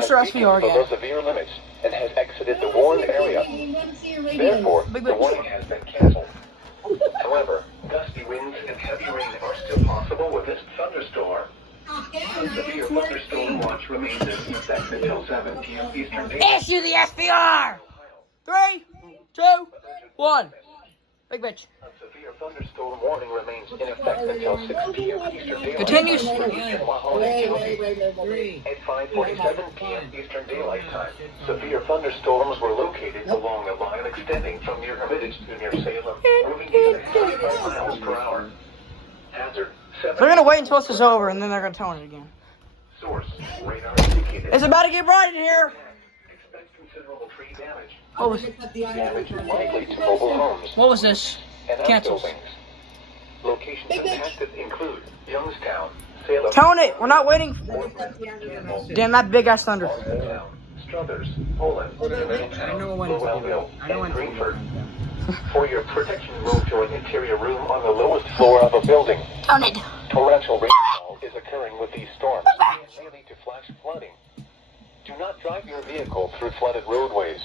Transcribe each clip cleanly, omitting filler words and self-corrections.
EAS SVR below severe limits and has exited the warned area. Therefore, the warning has been canceled. However, gusty winds and heavy rain are still possible with this thunderstorm. A severe thunderstorm watch remains in effect until 7 p.m. Eastern Daylight. Issue the SVR! 3, 2, 1. Big bitch. A severe thunderstorm warning remains in effect until 6 p.m. Eastern Daylight. Continues. At 5:47 p.m. Eastern Daylight Time, severe thunderstorms were located along a line extending from near Hermitage to near Salem, moving east at 35 miles per hour. Hazard. They're gonna wait until this is over and then they're gonna tell it again. Source. Radar indicated. It's about to get bright in here. Expect considerable tree damage. What was Damage is likely to mobile homes What was this? and Cancels. outbuildings. Locations impacted include Youngstown, Salem, Tone it. We're not waiting. Damn, that big ass thunder. Struthers, Poland, Llewellville, and Greenford. For your protection, move to an interior room on the lowest floor of a building. Tone it. Torrential rainfall is occurring with these storms and may lead to flash flooding. Do not drive your vehicle through flooded roadways.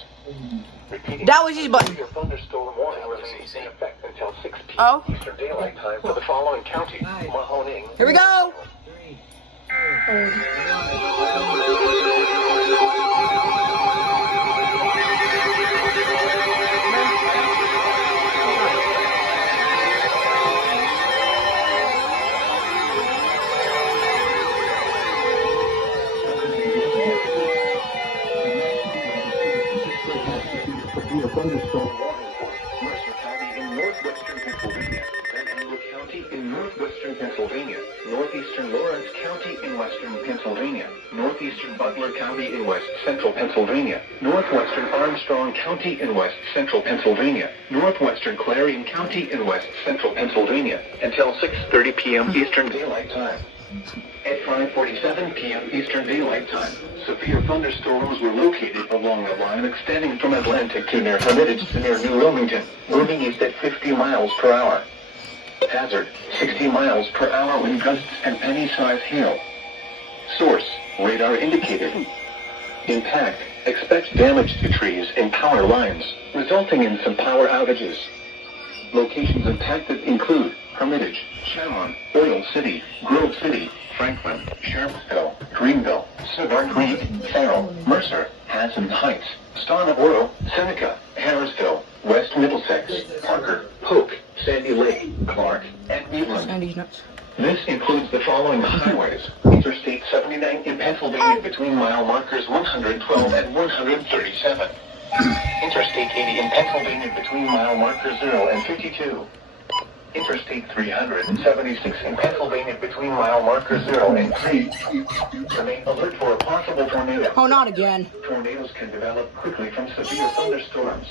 Repeating, That was his button. your thunderstorm warning remains in effect until 6 p.m. Oh. Eastern Daylight Time for the following counties: Mahoning. Here we go. Thunderstorm warning for Mercer County in northwestern Pennsylvania, Van Anglo County in northwestern Pennsylvania, northeastern Lawrence County in western Pennsylvania, northeastern Butler County in west central Pennsylvania, northwestern Armstrong County in west central Pennsylvania, northwestern Clarion County in west central Pennsylvania, until 6:30 p.m. Eastern Daylight Time. At 5:47 p.m. Eastern Daylight Time, severe thunderstorms were located along a line extending from Atlantic to near Hermitage to near New Wilmington, moving east at 50 miles per hour. Hazard, 60 miles per hour wind gusts and penny-sized hail. Source, radar indicated. Impact, expect damage to trees and power lines, resulting in some power outages. Locations impacted include Hermitage, Sharon, Oil City, Grove City, Franklin, Sharpsville, Greenville, Cigar Creek, Farrell, Mercer, Hanson Heights, Starborough, Seneca, Harrisville, West Middlesex, Parker, Polk, Sandy Lake, Clark, and Cleveland. Sandy's nuts. This includes the following highways: Interstate 79 in Pennsylvania between mile markers 112 and 137. Interstate 80 in Pennsylvania between mile markers 0 and 52. Interstate 376 in Pennsylvania between mile markers 0 and 3. Remain alert for a possible tornado. Oh, not again. Tornadoes can develop quickly from severe thunderstorms.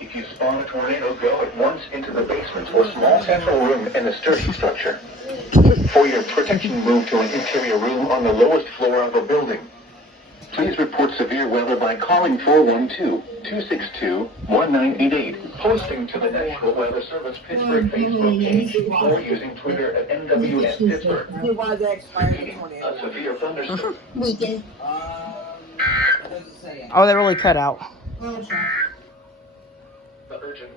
If you spawn a tornado, go at once into the basement or small central room in a sturdy structure. For your protection, move to an interior room on the lowest floor of a building. Please report severe weather by calling 412-262-1988, posting to the National Weather Service Pittsburgh Facebook page, or using Twitter at NWS Pittsburgh. Repeating, a severe thunderstorm. Oh, they really cut out. The urgent